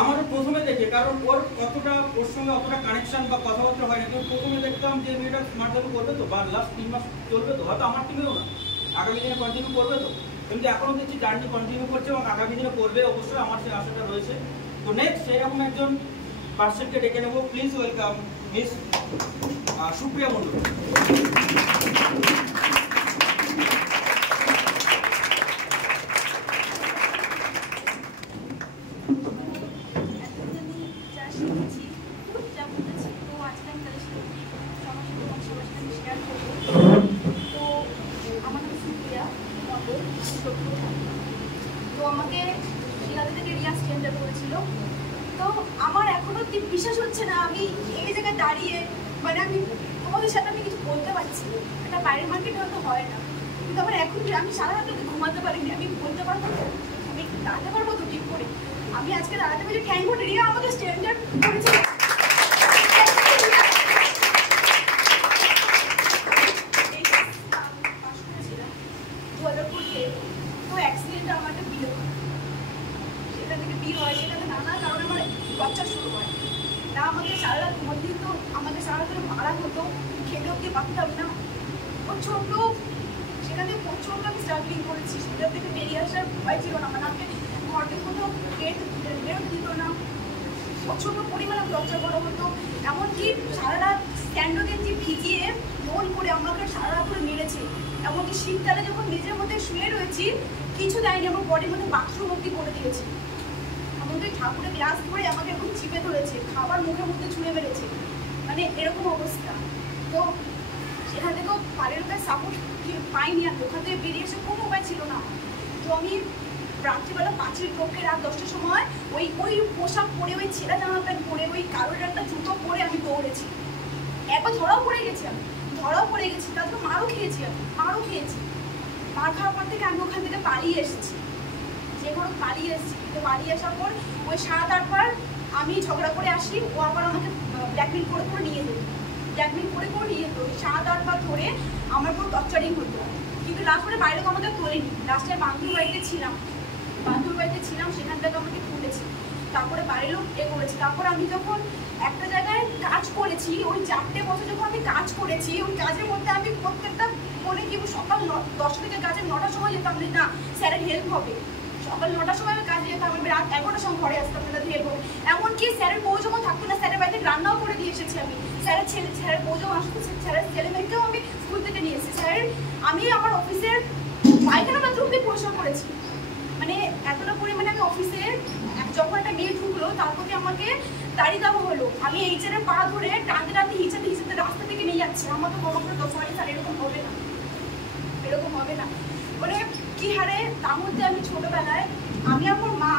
আমার প্রথমে দেখে, কারণ ওর ওর সঙ্গে অতটা কানেকশন বা কথাবার্তা হয় না, কিন্তু প্রথমে দেখতাম যে মেয়েটা স্মার্ট ভ্যালু করবে তো, বা লাস্ট 3 মাস চলবে তো, হয়তো আমার টিমেও না, আগামী দিনে কন্টিনিউ করবে তো, কিন্তু এখনও দেখছি জার্নি কন্টিনিউ করছে এবং আগামী দিনে করবে অবশ্যই, আমার সেই আশাটা রয়েছে। তো নেক্সট এরকম একজন পার্সনকে ডেকে নেবো, প্লিজ ওয়েলকাম মিস সুপ্রিয়া মণ্ডল। তো আমার এখনো বিশ্বাস হচ্ছে না আমি এই জায়গায় দাঁড়িয়ে, মানে আমি তোমাদের সাথে আমি কিছু বলতে পারছি, এটা বাইরের মার্কেটে হয়তো হয় না, কিন্তু আমার এখন আমি সারা রাত ঘুমাতে পারিনি, আমি বলতে পারবো তো, আমি দাঁড়াতে পারবো তো ঠিক করে, আমি আজকে দাঁড়াতে পারি থ্যাংক ইউ রিয়া আমাকে স্ট্যান্ডার্ড করেছে। তো অ্যাক্সিডেন্টে আমার একটা বিয়ে হয়, সেটা থেকে বিয়ে হয়, সেটাতে নানা কারণে আমার বাচ্চা শুরু হয় না, আমাকে সারা রাত ঘুমাতে দিত, আমাকে সারা রাত মারা হতো, খেতে অব্দি পারতাম না, প্রচণ্ড সেখান থেকে প্রচণ্ড আমি স্ট্রাগলিং করেছি, সেটা থেকে বেরিয়ে আসার ভয় ছিল না, মানে আমাকে ঘরের কোথাও বেরোতে দিত না, প্রচণ্ড পরিমাণে টর্চার করা হতো, এমনকি সারা রাত স্ট্যান্ডো গেঞ্জি ভিজিয়ে ফোন করে আমাকে সারা রাত করে মেরেছে, এমনকি শীতকালে যখন নিজের মধ্যে শুয়ে রয়েছি কিছু দেয়নি, আমার বডির মধ্যে বাথরুম অব্দি করে দিয়েছে, আমাকে ঠাকুরের গ্লাস ধরে আমাকে এখন চিপে ধরেছে, খাবার মুখের মধ্যে ছুঁড়ে মেরেছে, মানে এরকম অবস্থা। তো সেখান থেকেও বাড়ির লোকের সাপোর্ট পাইনি, আর ওখান থেকে বেরিয়ে এসে কোনো উপায় ছিল না। তো আমি রাত্রিবেলা 5 পক্ষে রাত 10টার সময় ওই পোশাক পরে, ওই ছেঁড়া জামা প্যান্ট পরে, ওই কারোর একটা জুতো পরে আমি দৌড়েছি, একবার ধরাও পড়ে গেছি, তারপর মারও খেয়েছি, মার খাওয়ার পর থেকে আমি ওখান থেকে পালিয়ে এসেছি, যে কোনো পালিয়ে এসেছি, কিন্তু পালিয়ে আসার পর ওই 7-8 বার আমি ঝগড়া করে আসি, ও আবার আমাকে ব্ল্যাকমেল করে নিয়ে যেত, 7-8 বার ধরে আমার পুরো টর্চারিং হতো, কিন্তু লাস্ট পরে বাইরে তো আমাদের তোলেনি, লাস্টে বান্ধবীর বাড়িতে ছিলাম, সেখান থেকে আমাকে তুলেছি, তারপরে বাড়ির লোক করেছি, তারপরে আমি যখন একটা জায়গায় কাজ করেছি, ওই 4টে বছর যখন আমি কাজ করেছি, ওই কাজের মধ্যে আমি প্রত্যেকটা বলে কি সকাল 10টা থেকে কাজে 9টার সময় যেতাম, না স্যারের হেল্প হবে, সকাল 9টার সময় আমি কাজে যেতাম, আমি রাত 11টার সময় ঘরে আসতাম, তাদের হেল্প হবে, এমনকি স্যারের বউ যখন থাকতো না, স্যারের বাড়িতে রান্নাও করে দিয়ে এসেছি আমি, স্যারের বউ যখন আসতো, স্যারের ছেলে মেয়েকেও আমি স্কুল থেকে নিয়ে এসেছি, আমি আমার অফিসের পায়খানা বাথরুম দিয়ে পরিষ্কার করেছি, মানে এতটা পরিমাণে আমি অফিসে যখন একটা মেয়ে ঢুকলো তার প্রতি আমাকে দাঁড়িয়ে দেওয়া হলো, আমি এইচআরের পা ধরে টানতে হিচাতে রাস্তা থেকে নিয়ে যাচ্ছি, আমাকে ক্ষমা করে দাও, সরি স্যার, এরকম হবে না, মানে কি হারে। তার মধ্যে আমি ছোটবেলায়, আমি আমার মা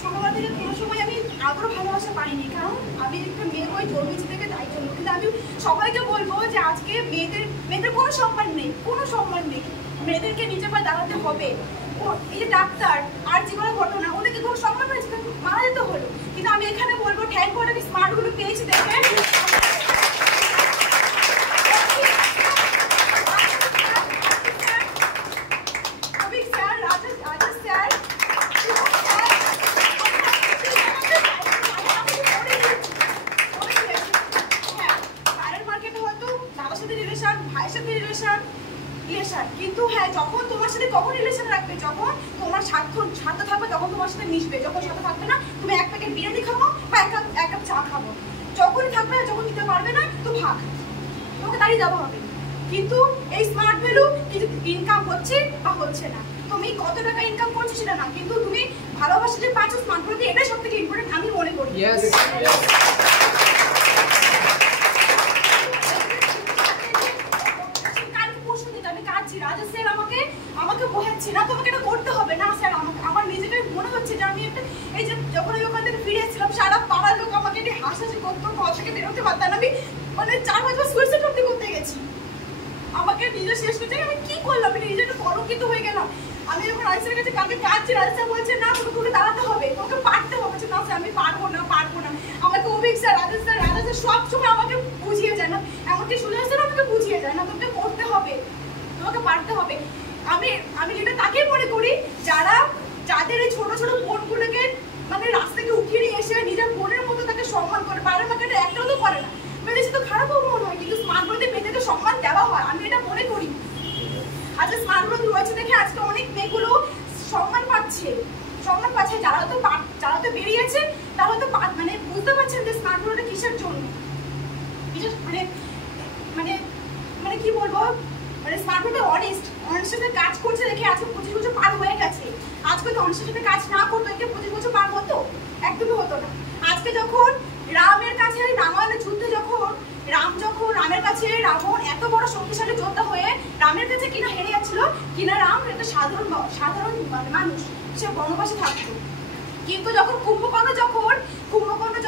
ছোটবেলা থেকে কোনো সময় আমি আগ্রহ ভালোবাসা পাইনি, কারণ আমি একটা মেয়ে হয়ে জন্মেছি থেকে তাই জন্য, কিন্তু আমি সবাইকে বলবো যে আজকে মেয়েদের কোনো সম্মান নেই, মেয়েদেরকে নিজের পায়ে দাঁড়াতে হবে। এই যে ডাক্তার আর যে কোনো ঘটনা, ওদেরকে কোনো সম্মান পেয়েছে, মারা যেতে হলো, কিন্তু আমি এখানে বলবো থ্যাংক গড আমি স্মার্টগুলো পেয়েছি, দেখে কিন্তু হ্যাঁ, যখন তোমার সাথে কখন রিলেশন রাখবে, যখন তোমার স্বার্থ থাকবে তখন তোমার সাথে মিশবে, যখন সাথে থাকবে না তুমি এক প্যাকেট বিরিয়ানি খাবো বা এক কাপ চা খাবো, যখনই থাকবে না, যখন দিতে পারবে না তো ভাগ, তোমাকে দাঁড়িয়ে যাওয়া হবে। কিন্তু এই স্মার্ট ভ্যালু কিছু ইনকাম হচ্ছে বা হচ্ছে না, তুমি কত টাকা ইনকাম করছো সেটা না, কিন্তু তুমি ভালোবাসা যে পাচ্ছ স্মার্ট ভ্যালু, এটাই সব থেকে ইম্পর্টেন্ট আমি মনে করি। আমাকে বোঝাচ্ছি না তোমাকে এটা করতে হবে না স্যার, আমার নিজেকে মনে হচ্ছে যে আমি একটা, এই যে যখন আমি ওখান থেকে ফিরে এসেছিলাম সারা পাড়ার লোক আমাকে নিয়ে হাসাহাসি করতো, ঘর থেকে বেরোতে পারতাম, আমি মানে 4-5 বার সুইসাইড করতে গেছি, আমাকে নিজে শেষ করছে, আমি কি করলাম, আমি নিজে একটু কলঙ্কিত হয়ে গেলাম। আমি যখন রাজেশের কাছে কালকে কাঁদছি, রাজেশ বলছে না তোমাকে দাঁড়াতে হবে, তোমাকে পারতে হবে, না স্যার আমি পারবো না, আমাকে অভিক স্যার, রাজেশ স্যার সব সময় আমাকে বুঝিয়ে যায় না, এমনকি সুজয় স্যার আমাকে বুঝিয়ে যায় না, তোমাকে করতে হবে, তোমাকে পারতে হবে। আমি যেটা তাকে মনে করি, যাদের এই ছোট ছোট বোনগুলোকে মানে রাস্তা থেকে উঠিয়ে নিয়ে এসে বিশেষ মানে মানে মানে কি বলবো, মানে স্মার্টফোনটা অনেস্টের সাথে কাজ করছে দেখে আজকে 25 বছর পার হয়ে গেছে। আজকে তো অনেস্টের সাথে কাজ না করতো একে 25 বছর পার হতো? একদমই হতো না। আজকে যখন রামের কাছে রামায়ণের যুদ্ধে যখন রামের কাছে রাবণ এত বড় শক্তিশালী যোদ্ধা হয়ে রামের কাছে কিনা হেরে যাচ্ছিল, কিনা রাম একটা সাধারণ মানুষ, সে বনবাসে থাকতো। কিন্তু যখন কুম্ভকর্ণ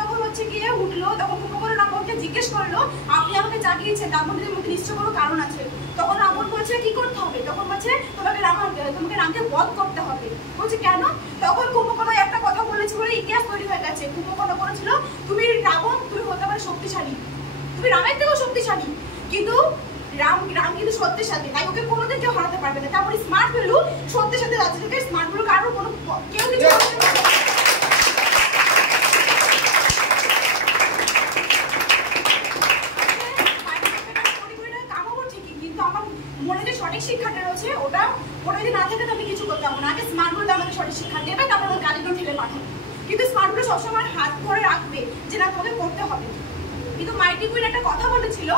যখন হচ্ছে গিয়ে উঠলো, তখন কুম্ভকর্ণ রাবণকে জিজ্ঞেস করলো, আপনি আমাকে জাগিয়েছেন, রাবণের মধ্যে নিশ্চয় কোনো কারণ আছে। তখন রাবণ বলছে কি করতে হবে? তখন বলছে তোমাকে রামকে বধ করতে হবে। বলছে কেন? তখন কুম্ভকর্ণ একটা কথা বলেছে বলে ইতিহাস তৈরি হয়ে গেছে। কুম্ভকর্ণ বলেছিল, তুমি রাবণ, তুমি হতে পারে শক্তিশালী, তুমি রামের থেকেও শক্তিশালী, কিন্তু রাম কিন্তু সত্যের সাথে, তাই ওকে কোনোদিন কেউ হারাতে পারবে না। তারপরে স্মার্ট ভ্যালু সত্যের সাথে আছে, থেকে স্মার্ট ভ্যালু কারোর কোনো কেউ কিছু করতে পারবে না। কিন্তু আমার মনে যে সঠিক শিক্ষাটা রয়েছে ওটা যদি না থাকে তো আমি কিছু করতে পারবো না। আগে স্মার্ট ভ্যালু আমাকে সঠিক শিক্ষা দেবে, তারপর আমার গাড়ি ঠেলে পাঠাবে। কিন্তু স্মার্ট ভ্যালু সবসময় হাত ধরে রাখবে যে না তোকে করতে হবে। কিন্তু মাইটি কুইন একটা কথা বলেছিল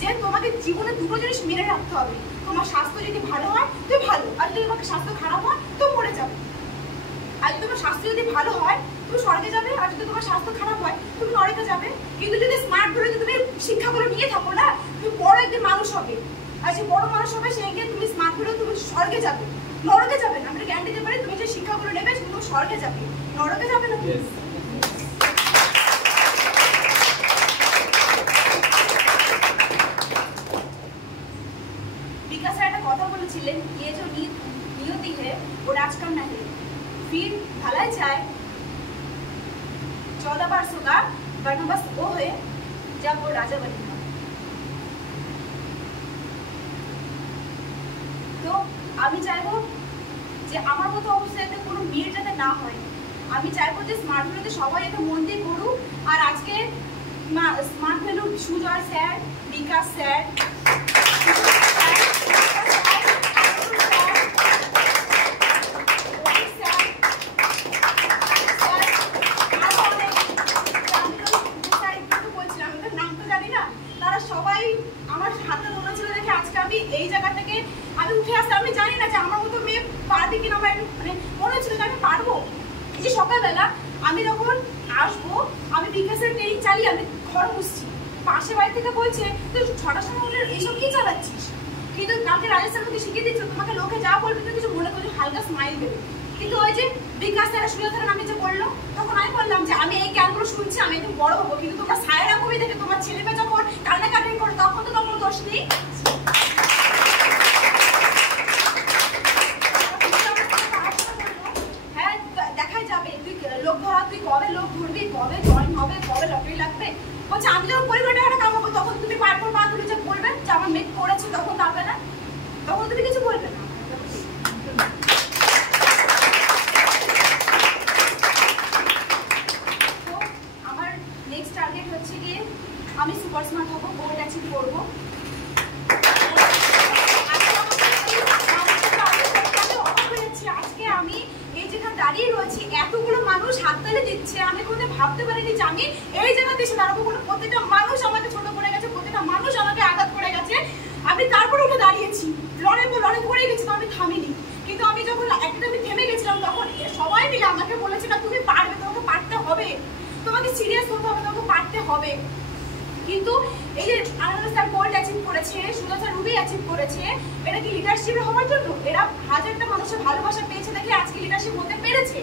যে তোমাকে জীবনে দুটো জিনিস মেনে রাখতে হবে, তোমার স্বাস্থ্য যদি ভালো হয় তো ভালো, আর যদি তোমার স্বাস্থ্য খারাপ হয় তো মরে যাবে। আর যদি তোমার স্বাস্থ্য যদি ভালো হয় তুমি স্বর্গে যাবে, আর যদি তোমার স্বাস্থ্য খারাপ হয় তুমি নরকে যাবে। কিন্তু যদি স্মার্ট ধরে তুমি শিক্ষাগুলো নিয়ে থাকো না, তুমি বড় একদিন মানুষ হবে, আর যে বড় মানুষ হবে সেইকে তুমি স্মার্ট ধরে তুমি স্বর্গে যাবে, নরকে যাবে না। আমরা গ্যারান্টি দিতে পারি তুমি যে শিক্ষাগুলো নেবে তুমি স্বর্গে যাবে, নরকে যাবে না। কথা বলেছিলেন, ये जो नियति है वो राजकन्या है, फिर भला चाहे 14 वर्षों का वनवास वो है जब वो राजा बनेगा। তো আমি চাইবো যে আমার মতো অবস্থা যাতে কোনো মেয়ের যাতে না হয়। আমি চাইবো যে স্মার্ট ভ্যালুতে সবাই এতে মন দিয়ে করুক। আর আজকে স্মার্ট ভ্যালু সুজয় স্যার, বিকাশ স্যার, এই জায়গা থেকে আমি উঠে আসতে আমি জানি না যে আমার মতো মেয়ে পারবে কিনা, আমার মানে মনে হচ্ছিল যে আমি পারবো। এই যে সকালবেলা আমি যখন আসবো, আমি বিকাশের ট্রেনিং চালিয়ে আমি ঘর মুছছি, পাশে বাড়ি থেকে বলছে তুই 6টার সময় উঠে এইসব কি চালাচ্ছিস? কিন্তু কালকে রাজস্থান থেকে শিখিয়ে দিচ্ছ, তোমাকে লোকে যা বলবে তুমি কিছু মনে করছো, হালকা স্মাইল দেবে। কিন্তু ওই যে বিকাশ তারা সুযোগ আমি যে বললো, তখন আমি বললাম যে আমি এই জ্ঞানগুলো শুনছি, আমি একদম বড় হবো, কিন্তু তোমরা সায়রা মুভি দেখে তোমার ছেলেমেয়ে যখন কান্নাকাটি করে তখন তো তোমার দোষ নেই। তুই কবে লোক ধরবি, কবে জয়েন হবে, কবে লটারি লাগবে? বলছে আমি যখন পরিবার টাকাটা কামাবো তখন তুমি পারবো বা তুমি যে বলবে যে আমার মেয়ে করেছে, তখন পারবে না, তখন তুমি কিছু বলবে না। তো আমার নেক্সট টার্গেট হচ্ছে গিয়ে আমি সুপার স্মার্ট হবো, গোল অ্যাচিভ করবো। আজকে আমি এই যেখানে দাঁড়িয়ে রয়েছি, এতগুলো মানুষ হাততালি দিচ্ছে, আমি কোনো ভাবতে পারিনি যে আমি এই জায়গাতে এসে দাঁড়াবো। প্রত্যেকটা মানুষ আমাকে ছোট করে গেছে, প্রত্যেকটা মানুষ আমাকে আঘাত করে গেছে, আমি তারপরে উঠে দাঁড়িয়েছি। লড়াই করে গেছি তো আমি থামিনি। কিন্তু আমি যখন একটা আমি থেমে গেছিলাম তখন সবাই মিলে আমাকে বলেছে না তুমি পারবে, তোমাকে পারতে হবে, তোমাকে সিরিয়াস হতে হবে, তোমাকে পারতে হবে। কিন্তু এই যে আনন্দ স্যার গোল্ড অ্যাচিভ করেছে, সুজা স্যার রুবি অ্যাচিভ করেছে, এটা কি লিডারশিপে হওয়ার জন্য? এরা হাজারটা মানুষের ভালোবাসা পেয়েছে দেখে আজকে লিডারশিপ হতে পেরেছে।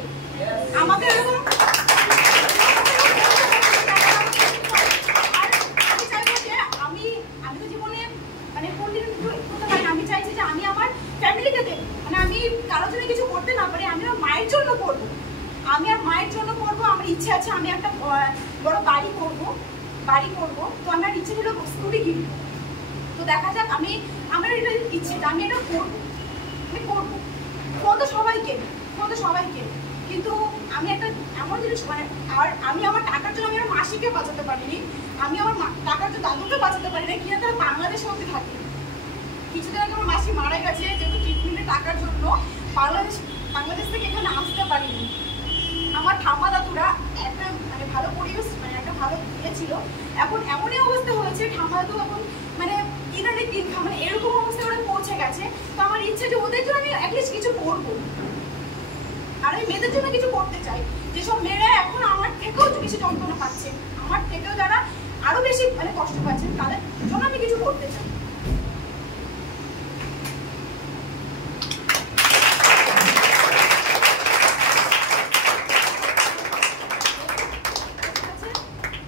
আমাকে এরকম আমি চাইবো যে আমি তো জীবনে মানে কোনদিন করতে পারি না। আমি চাইছি যে আমি আমার ফ্যামিলিকে দেবো, মানে আমি কারোর জন্য কিছু করতে না পারি, আমি আমার মায়ের জন্য করবো, আমি আর মায়ের জন্য করবো। আমার ইচ্ছে আছে আমি একটা বড় বাড়ি করবো। তো আমার ইচ্ছে ছিল স্কুটি কিনবো। তো দেখা যাক, আমার এটা ইচ্ছে আমি এটা করবো, ফোন তো সবাইকে কিন্তু আমি একটা এমন জিনিস মানে আর আমি আমার টাকার জন্য আমি আমার মাসিকে বাঁচাতে পারিনি, আমি আমার টাকার জন্য দাদুকে বাঁচাতে পারি না, কি না তারা বাংলাদেশে অব্দি থাকে। কিছুদিন আগে আমার মাসি মারা গেছে যেহেতু ট্রিটমেন্টের টাকার জন্য বাংলাদেশ থেকে এখানে আসতে পারিনি। আমার ঠাম্মা দাদুরা একটা মানে ভালো পরিবেশ, মানে একটা ভালো ইয়ে ছিল, এখন এমনই অবস্থা হয়েছে হয়তো এখন মানে কিনারে কিন মানে এরকম অবস্থায় ওরা পৌঁছে গেছে, তো আমার ইচ্ছে যে ওদের জন্য আমি অ্যাটলিস্ট কিছু করবো। আর আমি মেয়েদের জন্য কিছু করতে চাই, যেসব মেয়েরা এখন আমার থেকেও বেশি যন্ত্রণা পাচ্ছে, আমার থেকেও যারা আরো বেশি মানে কষ্ট পাচ্ছেন, তাদের জন্য আমি কিছু করতে চাই।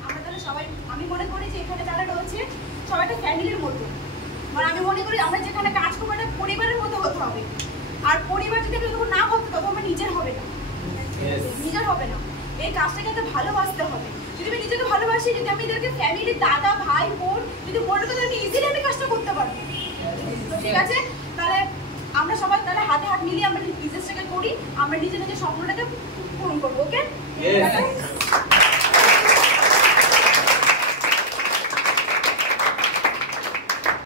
আমরা তাহলে সবাই, আমি মনে করি যে এখানে যারা রয়েছে সবাই একটা ফ্যামিলির মতো, মানে আমি মনে করি আমরা যেখানে কাজ করবো একটা পরিবারের মতো হতে হবে। আর পরিবার যদি আমি যতক্ষণ না ভাবতে তখন আমার নিজের হবে না, নিজের হবে না। এই কাজটাকে একটা ভালোবাসতে হবে। যদি আমি নিজেকে ভালোবাসি, যদি আমি এদেরকে ফ্যামিলির দাদা ভাই বোন যদি মনে করি, আমি ইজিলি আমি কাজটা করতে পারবো। ঠিক আছে, তাহলে আমরা সবাই তাহলে হাতে হাত মিলিয়ে আমরা বিজনেসটাকে করি, আমরা নিজের নিজের স্বপ্নটাকে পূরণ করবো। ওকে?